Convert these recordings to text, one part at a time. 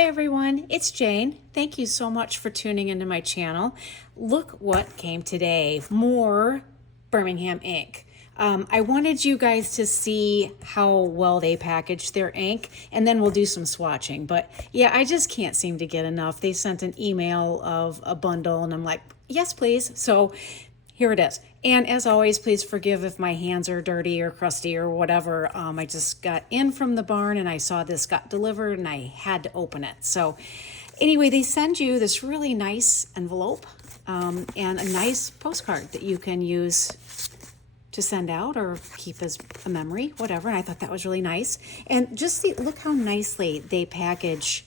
Hey everyone, it's Jane. Thank you so much for tuning into my channel. Look what came today, more Birmingham ink. I wanted you guys to see how well they package their ink, and then we'll do some swatching. But yeah, I just can't seem to get enough. They sent an email of a bundle and I'm like, yes, please. So here it is. And as always, please forgive if my hands are dirty or crusty or whatever. I just got in from the barn and I saw this got delivered and I had to open it. So anyway, they send you this really nice envelope and a nice postcard that you can use to send out or keep as a memory, whatever. And I thought that was really nice. And just see, look how nicely they package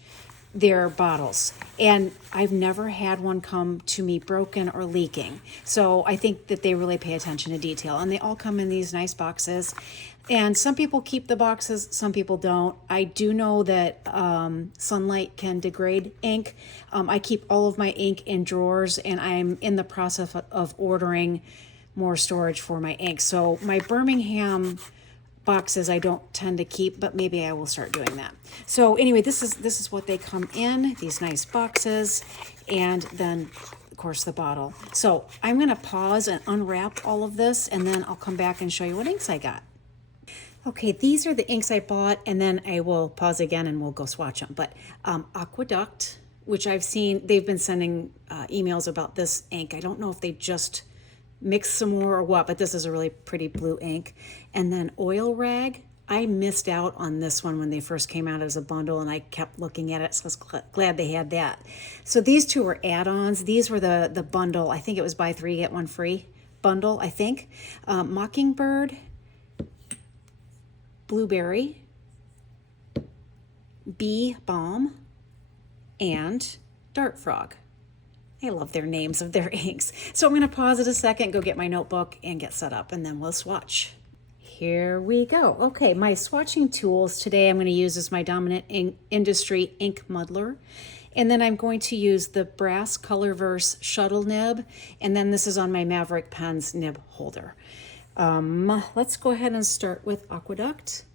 their bottles. And I've never had one come to me broken or leaking. So I think that they really pay attention to detail. And they all come in these nice boxes. And some people keep the boxes, some people don't. I do know that sunlight can degrade ink. I keep all of my ink in drawers, and I'm in the process of ordering more storage for my ink. So my Birmingham boxes I don't tend to keep, but maybe I will start doing that. So anyway, this is what they come in, these nice boxes, and then of course the bottle. So I'm gonna pause and unwrap all of this, and then I'll come back and show you what inks I got. Okay, these are the inks I bought, and then I will pause again and we'll go swatch them. But Aqueduct, which I've seen, they've been sending emails about this ink. I don't know if they just mix some more or what, but this is a really pretty blue ink. And then Oil Rag, I missed out on this one when they first came out as a bundle, and I kept looking at it, so I was glad they had that. So these two were add-ons. These were the bundle. I think it was buy three, get one free bundle, I think. Mockingbird, Blueberry, Bee Balm, and Dart Frog. I love their names of their inks. So I'm going to pause it a second, go get my notebook and get set up, and then we'll swatch. Here we go. Okay, my swatching tools today I'm going to use as my Dominant Industry ink muddler. And then I'm going to use the Brass Colorverse shuttle nib. And then this is on my Maverick Pens nib holder. Let's go ahead and start with Aqueduct.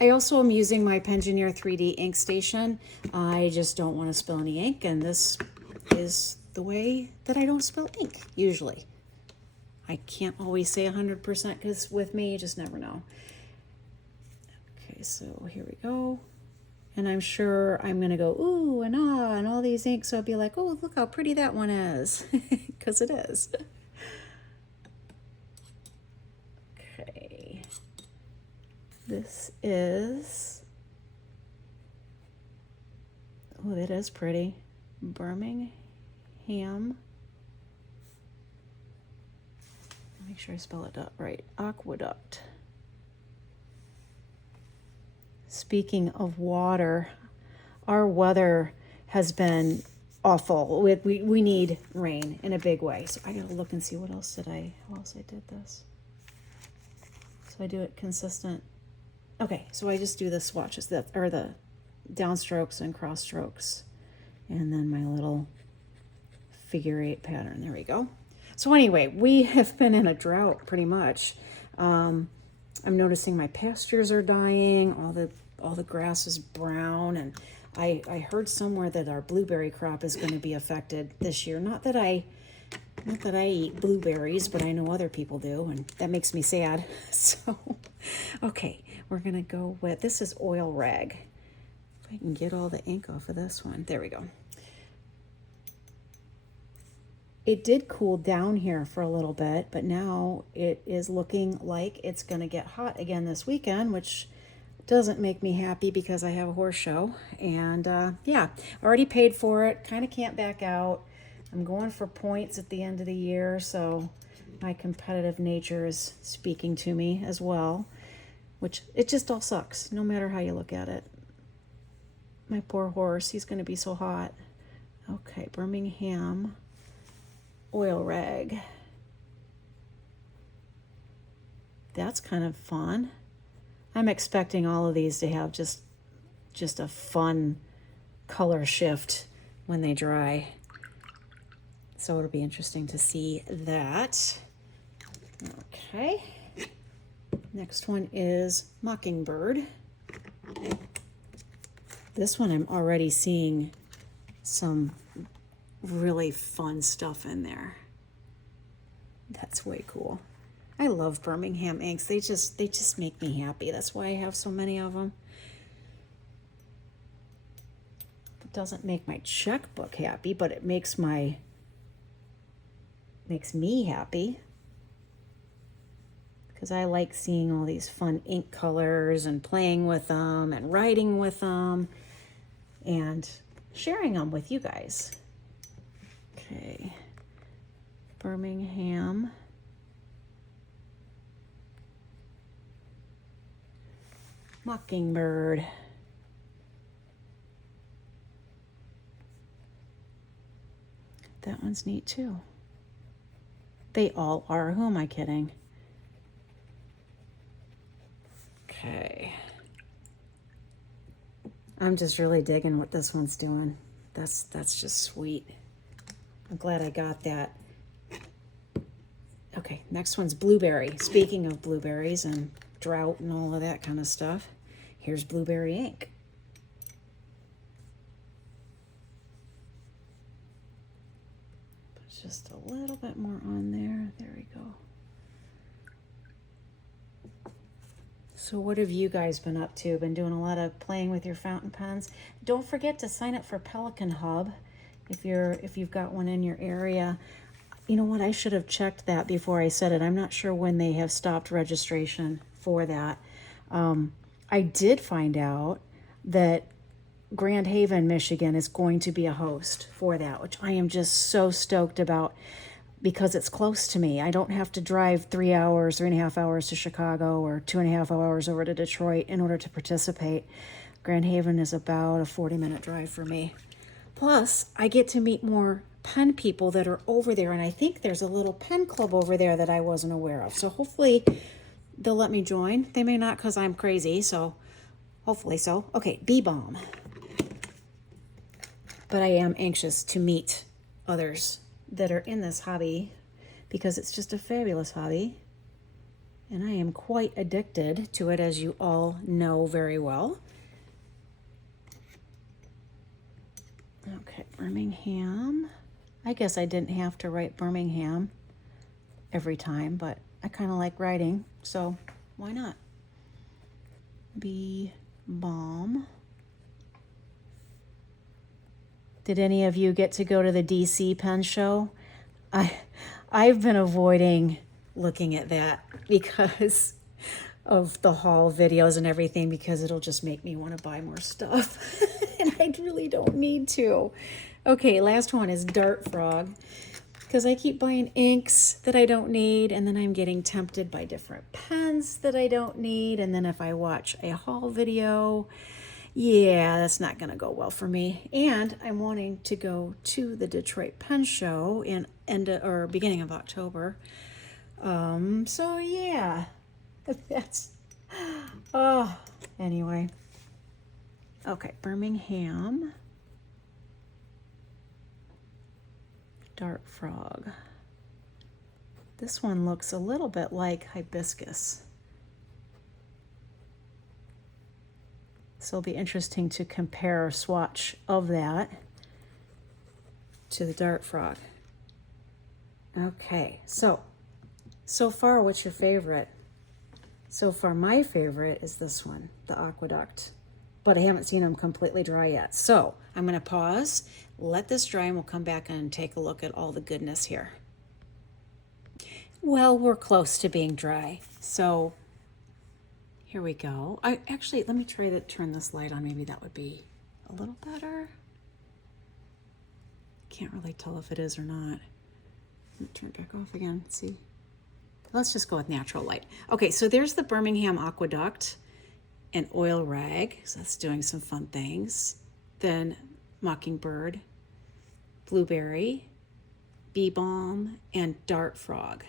I also am using my Pensioneer 3D ink station. I just don't want to spill any ink, and this is the way that I don't spill ink, usually. I can't always say 100% because with me, you just never know. Okay, so here we go. And I'm sure I'm going to go, ooh and ah, and all these inks. So I'll be like, oh, look how pretty that one is, because it is. Okay. This is, oh, that is pretty. Birmingham. Make sure I spell it out right. Aqueduct. Speaking of water, our weather has been awful. We need rain in a big way. So I gotta look and see how else I did this. So I do it consistent. Okay, so I just do the swatches that are the downstrokes and cross strokes, and then my little figure 8 pattern. There we go. So anyway, we have been in a drought pretty much. I'm noticing my pastures are dying. All the grass is brown, and I heard somewhere that our blueberry crop is going to be affected this year. Not that I eat blueberries, but I know other people do, and that makes me sad. So, okay, we're gonna go with, this is Oil Rag. If I can get all the ink off of this one. There we go. It did cool down here for a little bit, but now it is looking like it's gonna get hot again this weekend, which doesn't make me happy because I have a horse show. And yeah, already paid for it, kind of can't back out. I'm going for points at the end of the year, so my competitive nature is speaking to me as well, which it just all sucks, no matter how you look at it. My poor horse, he's going to be so hot. Okay, Birmingham Oil Rag. That's kind of fun. I'm expecting all of these to have just a fun color shift when they dry. So it'll be interesting to see that. Okay. Next one is Mockingbird. This one I'm already seeing some really fun stuff in there. That's way cool. I love Birmingham inks. They just make me happy. That's why I have so many of them. It doesn't make my checkbook happy, but it makes me happy. Because I like seeing all these fun ink colors and playing with them and writing with them and sharing them with you guys. Okay, Birmingham. Mockingbird. That one's neat too. They all are. Who am I kidding? Okay. I'm just really digging what this one's doing. That's just sweet. I'm glad I got that. Okay, next one's blueberry. Speaking of blueberries and drought and all of that kind of stuff, here's blueberry ink. Put just a little bit more on there. There we go. So what have you guys been up to? Been doing a lot of playing with your fountain pens? Don't forget to sign up for Pelican Hub if you've got one in your area. You know what? I should have checked that before I said it. I'm not sure when they have stopped registration for that. I did find out that Grand Haven, Michigan is going to be a host for that, which I am just so stoked about because it's close to me. I don't have to drive 3.5 hours to Chicago or 2.5 hours over to Detroit in order to participate. Grand Haven is about a 40-minute drive for me. Plus, I get to meet more pen people that are over there, and I think there's a little pen club over there that I wasn't aware of. So hopefully they'll let me join. They may not because I'm crazy, so hopefully so. Okay, Bee Balm. But I am anxious to meet others that are in this hobby because it's just a fabulous hobby. And I am quite addicted to it, as you all know very well. Okay, Birmingham. I guess I didn't have to write Birmingham every time, but I kind of like writing, so why not? Bee Balm. Did any of you get to go to the DC pen show? I've been avoiding looking at that because of the haul videos and everything, because it'll just make me want to buy more stuff. And I really don't need to. Okay, last one is Dart Frog, because I keep buying inks that I don't need, and then I'm getting tempted by different pens that I don't need, and then if I watch a haul video, yeah, that's not going to go well for me. And I'm wanting to go to the Detroit Pen Show in beginning of October. So yeah, that's, anyway. Okay, Birmingham. Dart Frog. This one looks a little bit like hibiscus. So it'll be interesting to compare a swatch of that to the Dart Frog. Okay, so far, what's your favorite? So far, my favorite is this one, the Aqueduct, but I haven't seen them completely dry yet. So I'm gonna pause, let this dry, and we'll come back and take a look at all the goodness here. Well, we're close to being dry, so here we go. Actually, let me try to turn this light on. Maybe that would be a little better. Can't really tell if it is or not. Turn it back off again, see. Let's just go with natural light. Okay, so there's the Birmingham Aqueduct and Oil Rag. So that's doing some fun things. Then Mockingbird, Blueberry, Bee Balm, and Dart Frog.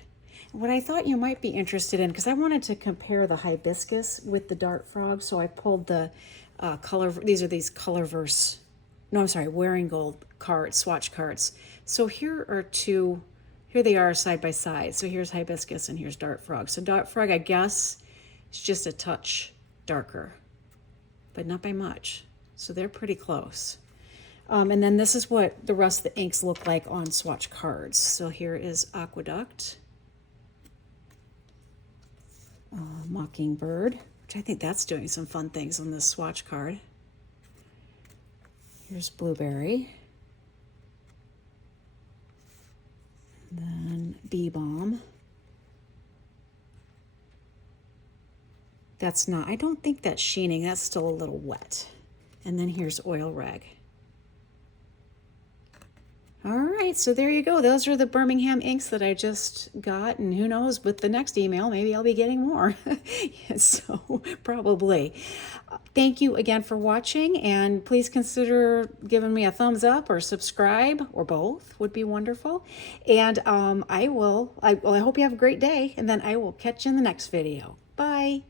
What I thought you might be interested in, because I wanted to compare the hibiscus with the Dart Frog, so I pulled the Wearing Gold cards, swatch cards. So here they are side by side. So here's hibiscus and here's Dart Frog. So Dart Frog, I guess, is just a touch darker, but not by much. So they're pretty close. And then this is what the rest of the inks look like on swatch cards. So here is Aqueduct, Mockingbird, which I think that's doing some fun things on this swatch card. Here's Blueberry. Then Bee Balm. That's not, I don't think that's sheening, that's still a little wet. And then here's Oil Rag. All right, so there you go. Those are the Birmingham inks that I just got, and who knows, with the next email, maybe I'll be getting more. So probably. Thank you again for watching, and please consider giving me a thumbs up or subscribe, or both would be wonderful. And I hope you have a great day, and then I will catch you in the next video. Bye.